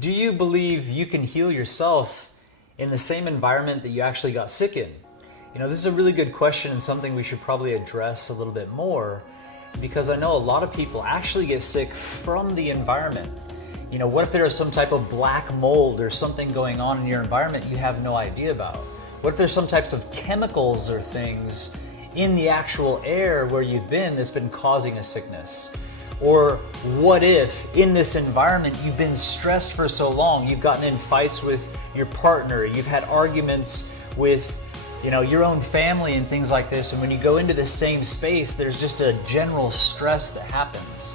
Do you believe you can heal yourself in the same environment that you actually got sick in? You know, this is a really good question and something we should probably address a little bit more, because I know a lot of people actually get sick from the environment. You know, what if there is some type of black mold or something going on in your environment you have no idea about? What if there's some types of chemicals or things in the actual air where you've been that's been causing a sickness? Or what if in this environment you've been stressed for so long, you've gotten in fights with your partner, you've had arguments with your own family and things like this, and when you go into the same space, there's just a general stress that happens.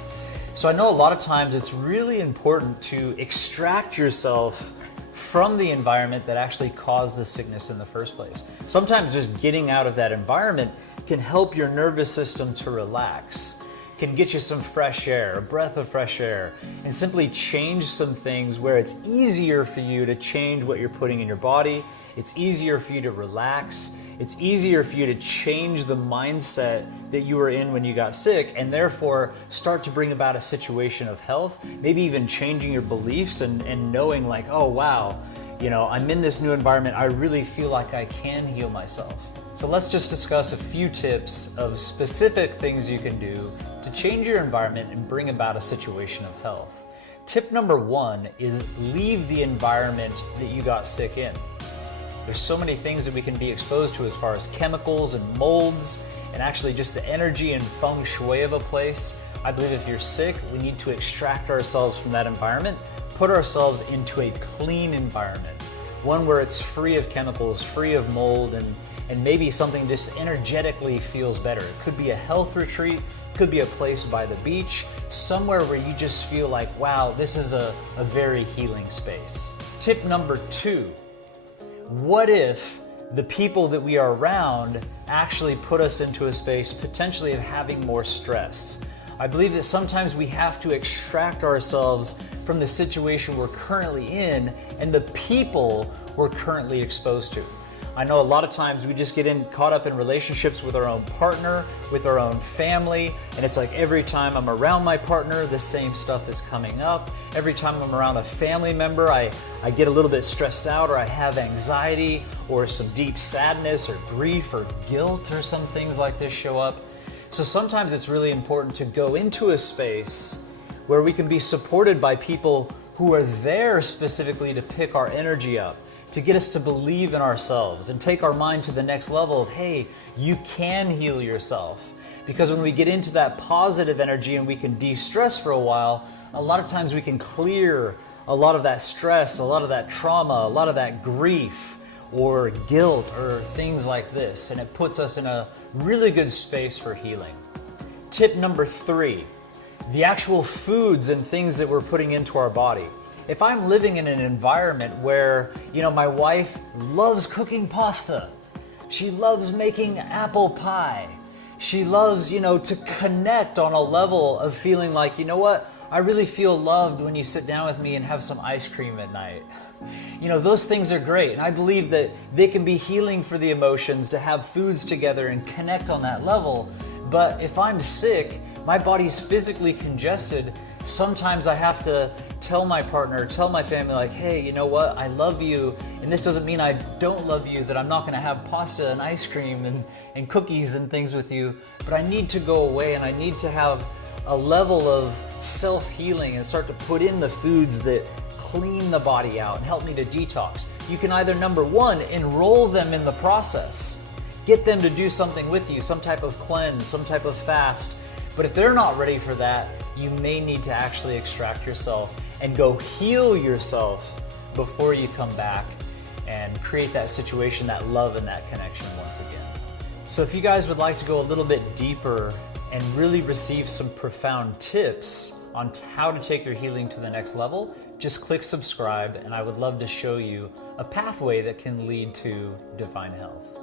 So I know a lot of times it's really important to extract yourself from the environment that actually caused the sickness in the first place. Sometimes just getting out of that environment can help your nervous system to relax, can get you some fresh air, a breath of fresh air, and simply change some things where it's easier for you to change what you're putting in your body. It's easier for you to relax. It's easier for you to change the mindset that you were in when you got sick, and therefore start to bring about a situation of health, maybe even changing your beliefs and knowing like, oh wow, I'm in this new environment. I really feel like I can heal myself. So let's just discuss a few tips of specific things you can do to change your environment and bring about a situation of health. Tip number one is leave the environment that you got sick in. There's so many things that we can be exposed to as far as chemicals and molds and actually just the energy and feng shui of a place. I believe if you're sick, we need to extract ourselves from that environment, put ourselves into a clean environment, one where it's free of chemicals, free of mold, and maybe something just energetically feels better. It could be a health retreat, could be a place by the beach, somewhere where you just feel like, wow, this is a very healing space. Tip number two, what if the people that we are around actually put us into a space potentially of having more stress? I believe that sometimes we have to extract ourselves from the situation we're currently in and the people we're currently exposed to. I know a lot of times we just get caught up in relationships with our own partner, with our own family, and it's like every time I'm around my partner, the same stuff is coming up. Every time I'm around a family member, I get a little bit stressed out, or I have anxiety, or some deep sadness, or grief, or guilt, or some things like this show up. So sometimes it's really important to go into a space where we can be supported by people who are there specifically to pick our energy up, to get us to believe in ourselves and take our mind to the next level of, hey, you can heal yourself. Because when we get into that positive energy and we can de-stress for a while, a lot of times we can clear a lot of that stress, a lot of that trauma, a lot of that grief or guilt or things like this, and it puts us in a really good space for healing. Tip number three, the actual foods and things that we're putting into our body. If I'm living in an environment where, my wife loves cooking pasta, she loves making apple pie, she loves, to connect on a level of feeling like, you know what, I really feel loved when you sit down with me and have some ice cream at night. Those things are great, and I believe that they can be healing for the emotions to have foods together and connect on that level. But if I'm sick, my body's physically congested, sometimes I have to tell my partner, tell my family like, hey, you know what, I love you, and this doesn't mean I don't love you, that I'm not gonna have pasta and ice cream and cookies and things with you, but I need to go away and I need to have a level of self-healing and start to put in the foods that clean the body out and help me to detox. You can either, number one, enroll them in the process, get them to do something with you, some type of cleanse, some type of fast, but if they're not ready for that, you may need to actually extract yourself and go heal yourself before you come back and create that situation, that love and that connection once again. So if you guys would like to go a little bit deeper and really receive some profound tips on how to take your healing to the next level, just click subscribe, and I would love to show you a pathway that can lead to divine health.